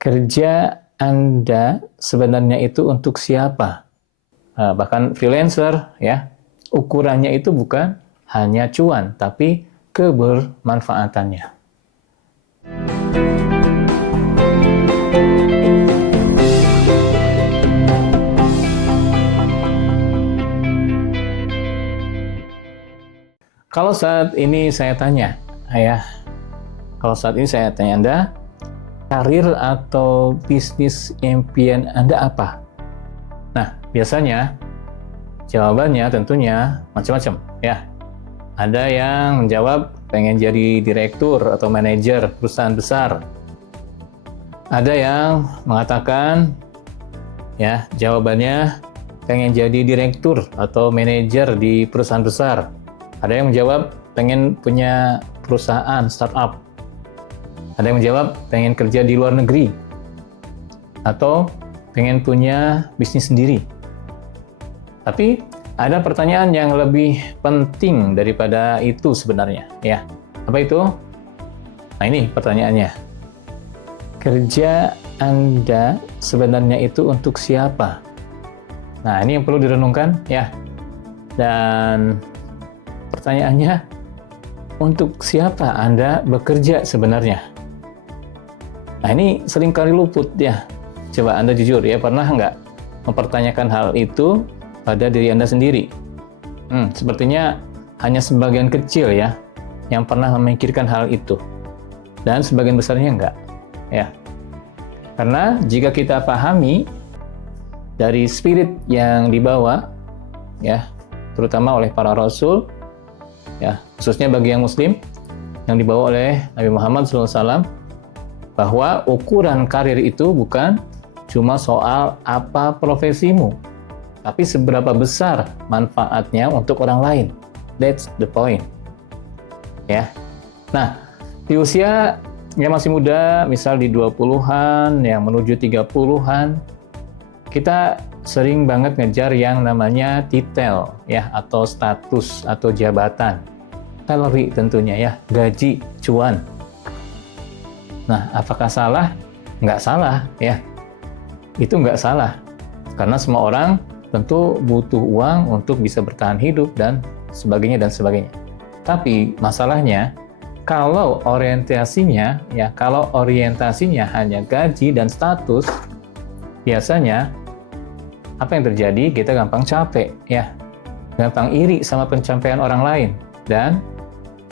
Kerja Anda sebenarnya itu untuk siapa? Bahkan freelancer ya, ukurannya itu bukan hanya cuan, tapi kebermanfaatannya. Kalau saat ini saya tanya, Anda, karir atau bisnis impian Anda apa? Nah, biasanya jawabannya tentunya macam-macam ya. Ada yang menjawab pengen jadi direktur atau manajer perusahaan besar. Ada yang mengatakan ya, jawabannya pengen jadi direktur atau manajer di perusahaan besar. Ada yang menjawab pengen punya perusahaan startup. Ada yang menjawab pengen kerja di luar negeri. Atau pengen punya bisnis sendiri. Tapi ada pertanyaan yang lebih penting daripada itu sebenarnya, ya. Apa itu? Nah, ini pertanyaannya. Kerja Anda sebenarnya itu untuk siapa? Nah, ini yang perlu direnungkan, ya. Dan pertanyaannya, untuk siapa Anda bekerja sebenarnya? Nah, ini seringkali luput, ya. Coba Anda jujur, ya, pernah nggak mempertanyakan hal itu pada diri Anda sendiri? Sepertinya hanya sebagian kecil ya yang pernah memikirkan hal itu, dan sebagian besarnya enggak ya. Karena jika kita pahami dari spirit yang dibawa ya, terutama oleh para rasul ya, khususnya bagi yang muslim yang dibawa oleh Nabi Muhammad SAW, bahwa ukuran karir itu bukan cuma soal apa profesimu, tapi seberapa besar manfaatnya untuk orang lain. That's the point. Ya. Nah, di usia yang masih muda, misal di 20-an, yang menuju 30-an, kita sering banget ngejar yang namanya titel, ya, atau status, atau jabatan. Salary tentunya ya, gaji, cuan. Nah, apakah salah? Nggak salah, ya. Itu nggak salah. Karena semua orang tentu butuh uang untuk bisa bertahan hidup dan sebagainya dan sebagainya. Tapi masalahnya kalau orientasinya hanya gaji dan status, biasanya apa yang terjadi? Kita gampang capek ya. Gampang iri sama pencapaian orang lain dan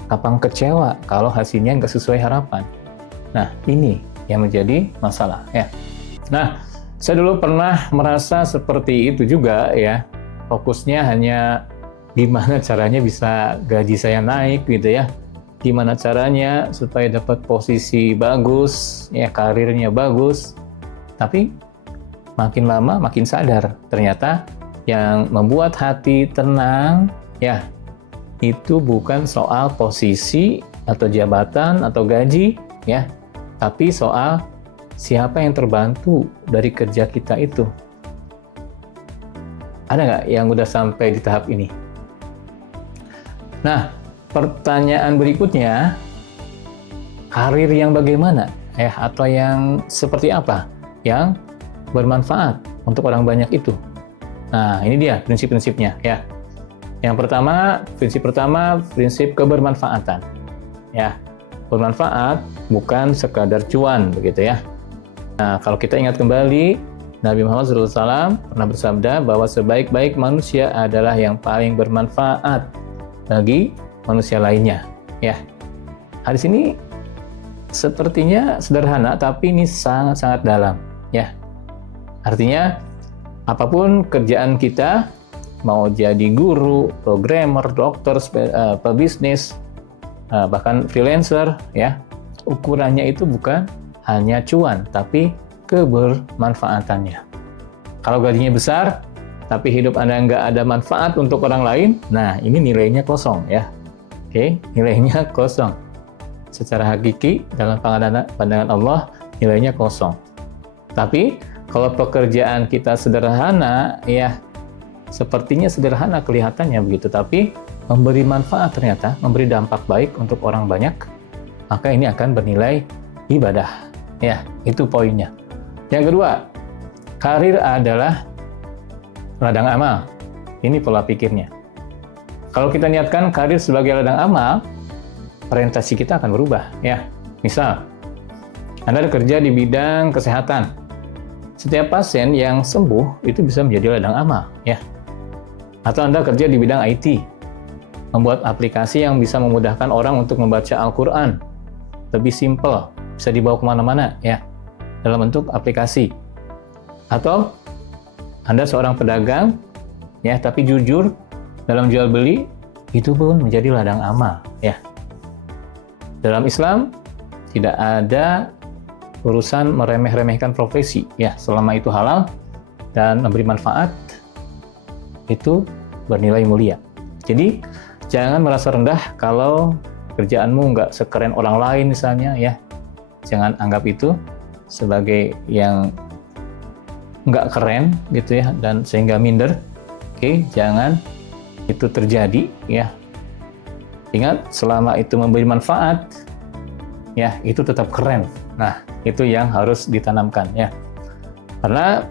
gampang kecewa kalau hasilnya nggak sesuai harapan. Nah, ini yang menjadi masalah ya. Nah, saya dulu pernah merasa seperti itu juga ya. Fokusnya hanya gimana caranya bisa gaji saya naik gitu ya. Gimana caranya supaya dapat posisi bagus, ya, karirnya bagus. Tapi makin lama makin sadar ternyata yang membuat hati tenang ya, itu bukan soal posisi atau jabatan atau gaji ya, tapi soal siapa yang terbantu dari kerja kita itu. Ada nggak yang udah sampai di tahap ini? Nah, pertanyaan berikutnya, karir yang bagaimana? Atau yang seperti apa yang bermanfaat untuk orang banyak itu? Nah, ini dia prinsip-prinsipnya ya. Yang pertama, prinsip kebermanfaatan. Ya, bermanfaat bukan sekadar cuan begitu ya. Nah, kalau kita ingat kembali, Nabi Muhammad SAW pernah bersabda bahwa sebaik-baik manusia adalah yang paling bermanfaat bagi manusia lainnya. Ya, hadis ini sepertinya sederhana, tapi ini sangat-sangat dalam. Ya, artinya apapun kerjaan kita, mau jadi guru, programmer, dokter, pebisnis, bahkan freelancer, ya, ukurannya itu bukan hanya cuan, tapi kebermanfaatannya. Kalau gajinya besar, tapi hidup Anda nggak ada manfaat untuk orang lain, nah ini nilainya kosong ya. Oke, nilainya kosong. Secara hakiki, dalam pandangan Allah, nilainya kosong. Tapi kalau pekerjaan kita sederhana, ya sepertinya sederhana kelihatannya begitu, tapi memberi manfaat ternyata, memberi dampak baik untuk orang banyak, maka ini akan bernilai ibadah. Ya, itu poinnya. Yang kedua, karir adalah ladang amal. Ini pola pikirnya. Kalau kita niatkan karir sebagai ladang amal, orientasi kita akan berubah. Ya, misal, Anda bekerja di bidang kesehatan. Setiap pasien yang sembuh itu bisa menjadi ladang amal. Ya. Atau Anda kerja di bidang IT, membuat aplikasi yang bisa memudahkan orang untuk membaca Al-Quran. Lebih simple, bisa dibawa kemana-mana ya, dalam bentuk aplikasi. Atau Anda seorang pedagang, ya, tapi jujur dalam jual beli, itu pun menjadi ladang amal ya. Dalam Islam tidak ada urusan meremeh-remehkan profesi ya, selama itu halal dan memberi manfaat, itu bernilai mulia. Jadi jangan merasa rendah kalau kerjaanmu nggak sekeren orang lain misalnya ya. Jangan anggap itu sebagai yang nggak keren gitu ya, dan sehingga minder. Oke, jangan itu terjadi ya. Ingat, selama itu memberi manfaat ya, itu tetap keren. Nah, itu yang harus ditanamkan ya. Karena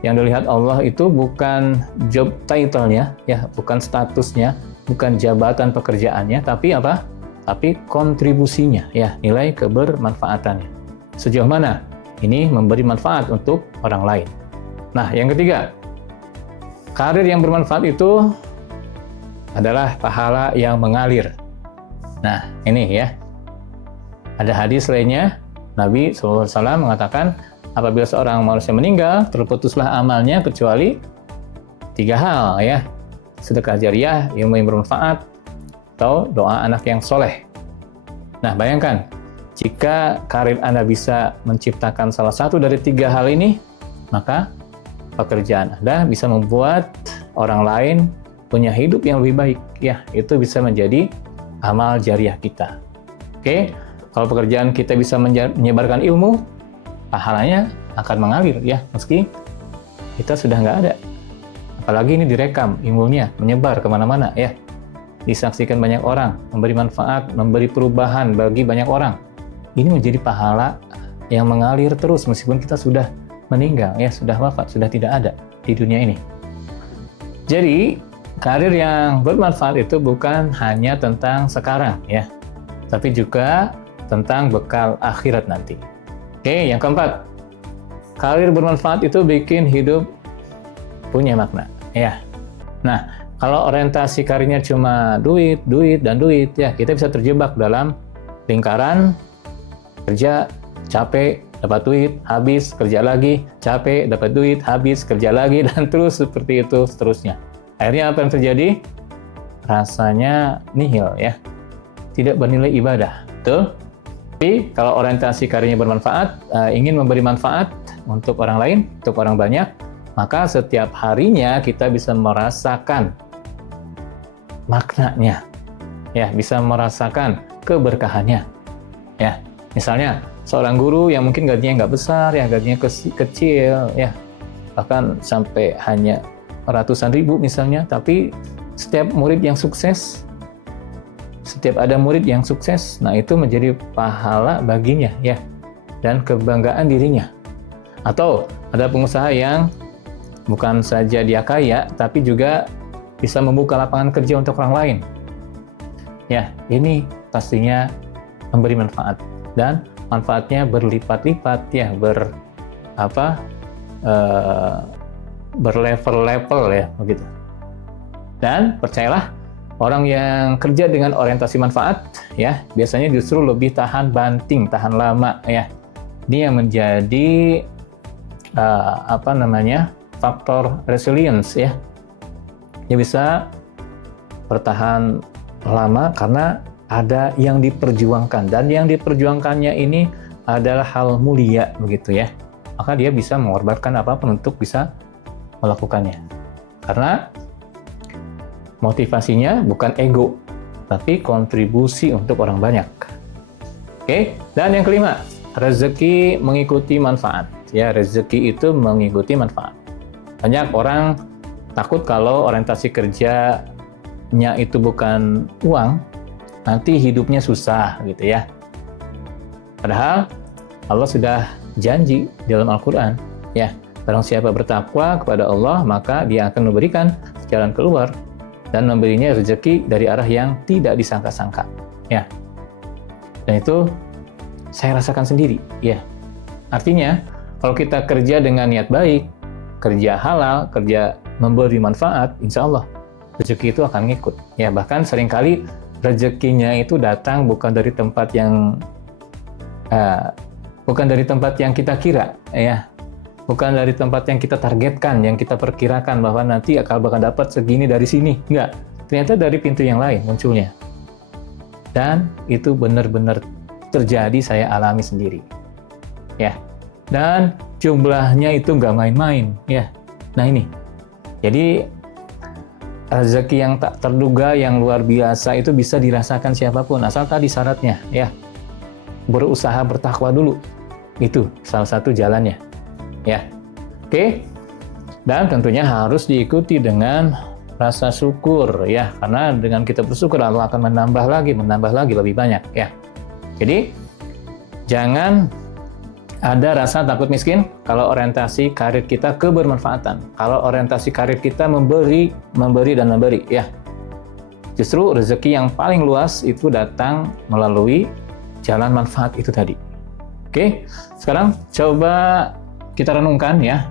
yang dilihat Allah itu bukan job title-nya ya, bukan statusnya, bukan jabatan pekerjaannya, tapi apa? Tapi kontribusinya ya, nilai kebermanfaatannya. Sejauh mana ini memberi manfaat untuk orang lain. Nah, yang ketiga, karir yang bermanfaat itu adalah pahala yang mengalir. Nah, ini ya. Ada hadis lainnya, Nabi SAW mengatakan, apabila seorang manusia meninggal, terputuslah amalnya kecuali 3 hal ya. Sedekah jariah, ilmu yang bermanfaat, atau doa anak yang soleh. Nah, bayangkan, jika karir Anda bisa menciptakan salah satu dari 3 hal ini, maka pekerjaan Anda bisa membuat orang lain punya hidup yang lebih baik. Ya, itu bisa menjadi amal jariah kita. Oke, kalau pekerjaan kita bisa menyebarkan ilmu, pahalanya akan mengalir ya, meski kita sudah nggak ada. Apalagi ini direkam ilmunya, menyebar kemana-mana ya. Disaksikan banyak orang, memberi manfaat, memberi perubahan bagi banyak orang. Ini menjadi pahala yang mengalir terus meskipun kita sudah meninggal ya, sudah wafat, sudah tidak ada di dunia ini. Jadi, karir yang bermanfaat itu bukan hanya tentang sekarang ya, tapi juga tentang bekal akhirat nanti. Oke, yang keempat, karir bermanfaat itu bikin hidup punya makna ya. Nah, kalau orientasi karirnya cuma duit, dan duit, ya kita bisa terjebak dalam lingkaran kerja, capek, dapat duit, habis, kerja lagi, capek, dapat duit, habis, kerja lagi, dan terus seperti itu seterusnya. Akhirnya apa yang terjadi? Rasanya nihil ya, tidak bernilai ibadah, betul? Tapi kalau orientasi karirnya bermanfaat, ingin memberi manfaat untuk orang lain, untuk orang banyak, maka setiap harinya kita bisa merasakan maknanya, ya, bisa merasakan keberkahannya, ya. Misalnya seorang guru yang mungkin gajinya nggak besar, ya, gajinya kecil, ya, bahkan sampai hanya ratusan ribu misalnya, tapi setiap murid yang sukses, setiap ada murid yang sukses, nah itu menjadi pahala baginya, ya, dan kebanggaan dirinya. Atau ada pengusaha yang bukan saja dia kaya, tapi juga bisa membuka lapangan kerja untuk orang lain. Ya, ini pastinya memberi manfaat, dan manfaatnya berlipat-lipat ya, berlevel-level ya, begitu. Dan percayalah, orang yang kerja dengan orientasi manfaat ya, biasanya justru lebih tahan banting, tahan lama ya. Ini yang menjadi faktor resilience ya. Dia bisa bertahan lama karena ada yang diperjuangkan, dan yang diperjuangkannya ini adalah hal mulia begitu ya. Maka dia bisa mengorbankan apapun untuk bisa melakukannya. Karena motivasinya bukan ego, tapi kontribusi untuk orang banyak. Oke, dan yang kelima, rezeki mengikuti manfaat. Ya, rezeki itu mengikuti manfaat. Banyak orang takut kalau orientasi kerjanya itu bukan uang, nanti hidupnya susah gitu ya. Padahal Allah sudah janji dalam Al-Quran, ya, barang siapa bertakwa kepada Allah, maka Dia akan memberikan jalan keluar dan memberinya rezeki dari arah yang tidak disangka-sangka, ya. Dan itu saya rasakan sendiri, ya. Artinya, kalau kita kerja dengan niat baik, kerja halal, kerja memberi manfaat, insya Allah rezeki itu akan ngikut, ya. Bahkan seringkali rezekinya itu datang bukan dari tempat yang kita kira, ya. Bukan dari tempat yang kita targetkan, yang kita perkirakan bahwa nanti akan bakal dapat segini dari sini. Enggak. Ternyata dari pintu yang lain munculnya. Dan itu benar-benar terjadi, saya alami sendiri. Ya. Dan jumlahnya itu nggak main-main, ya. Nah ini. Jadi rezeki yang tak terduga, yang luar biasa itu bisa dirasakan siapapun, asal tadi syaratnya, ya. Berusaha bertakwa dulu. Itu salah satu jalannya. Ya. Oke. Dan tentunya harus diikuti dengan rasa syukur, ya. Karena dengan kita bersyukur, Allah akan menambah lagi lebih banyak, ya. Jadi jangan ada rasa takut miskin kalau orientasi karir kita kebermanfaatan. Kalau orientasi karir kita memberi, ya. Justru rezeki yang paling luas itu datang melalui jalan manfaat itu tadi. Oke, sekarang coba kita renungkan, ya.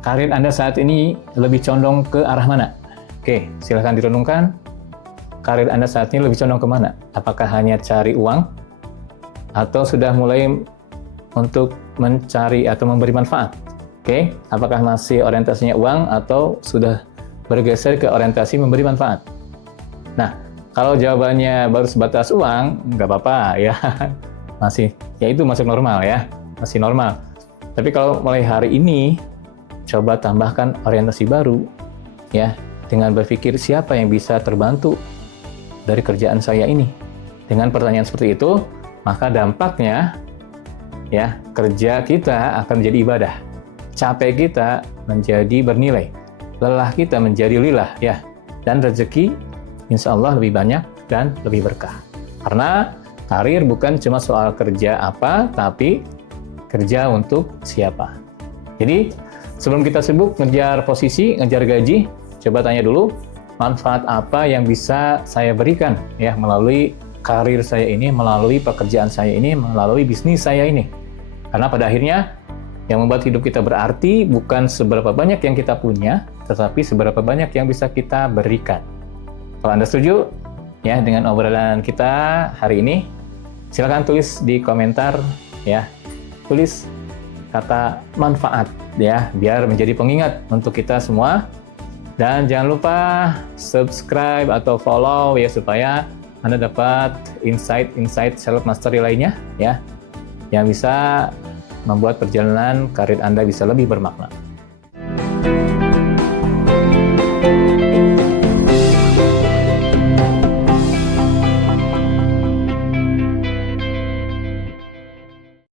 Karir Anda saat ini lebih condong ke arah mana? Oke, silahkan direnungkan. Karir Anda saat ini lebih condong ke mana? Apakah hanya cari uang? Atau sudah mulai untuk mencari atau memberi manfaat? Oke, apakah masih orientasinya uang atau sudah bergeser ke orientasi memberi manfaat? Nah, kalau jawabannya baru sebatas uang, nggak apa-apa, ya. Masih, ya itu masuk normal, ya. Masih normal. Tapi kalau mulai hari ini, coba tambahkan orientasi baru, ya, dengan berpikir siapa yang bisa terbantu dari kerjaan saya ini. Dengan pertanyaan seperti itu, maka dampaknya, ya, kerja kita akan menjadi ibadah, capek kita menjadi bernilai, lelah kita menjadi lillah, ya, dan rezeki insya Allah lebih banyak dan lebih berkah. Karena karir bukan cuma soal kerja apa, tapi kerja untuk siapa. Jadi sebelum kita sibuk ngejar posisi, ngejar gaji, coba tanya dulu manfaat apa yang bisa saya berikan, ya, melalui karir saya ini, melalui pekerjaan saya ini, melalui bisnis saya ini. Karena pada akhirnya yang membuat hidup kita berarti bukan seberapa banyak yang kita punya, tetapi seberapa banyak yang bisa kita berikan. Kalau Anda setuju, ya, dengan obrolan kita hari ini, silakan tulis di komentar, ya, tulis kata manfaat, ya, biar menjadi pengingat untuk kita semua. Dan jangan lupa subscribe atau follow, ya, supaya Anda dapat insight self mastery lainnya, ya, yang bisa membuat perjalanan karir Anda bisa lebih bermakna.